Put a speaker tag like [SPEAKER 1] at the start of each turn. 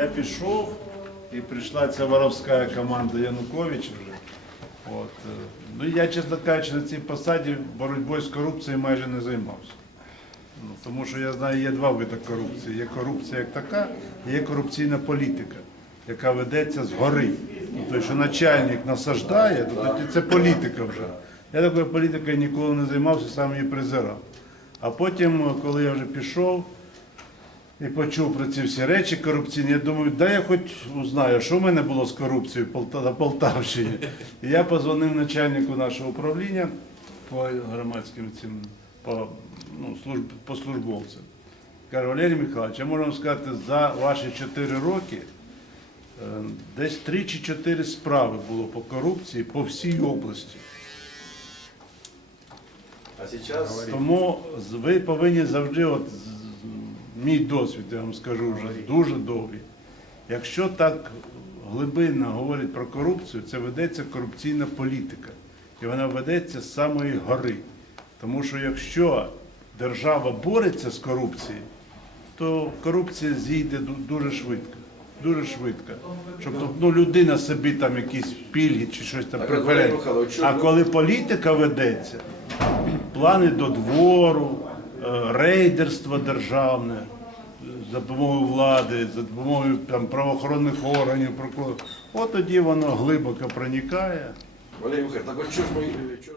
[SPEAKER 1] пішов, і прийшла ця воровська команда Януковича вже. От. е, Ну, я, чесно кажучи, на цій посаді боротьбою з корупцією майже не займався. Ну, тому що я знаю, є два види корупції. Є корупція як така, є корупційна політика, яка ведеться згори. Тобто, що начальник насаждає, то це політика вже. Я такою політикою ніколи не займався, сам її презирав. А потім, коли я вже пішов і почув про ці всі речі корупційні, я думаю, дай я хоч узнаю, що в мене було з корупцією на Полтавщині. І я позвонив начальнику нашого управління по громадським цим по, ну, служб, по службовцям. Кажу, Валерій Михайлович, я можу вам сказати, за ваші 4 роки е, десь 3 чи 4 справи було по корупції по всій області. А сейчас Тому ви повинні завжди, от мій досвід, я вам скажу вже дуже довгий. Якщо так глибинно говорять про корупцію, це ведеться корупційна політика. І вона ведеться з самої гори. Тому що якщо держава бореться з корупцією, то корупція зійде дуже швидко. Дуже швидко. Щоб ну, людина собі там якісь пільги чи щось там преференції. А коли політика ведеться, плани до двору, рейдерство державне е, за допомогою влади, за допомогою там, правоохоронних органів, прокурорів, от тоді воно глибоко проникає. Валерій Михайлович, так от що ж ми ж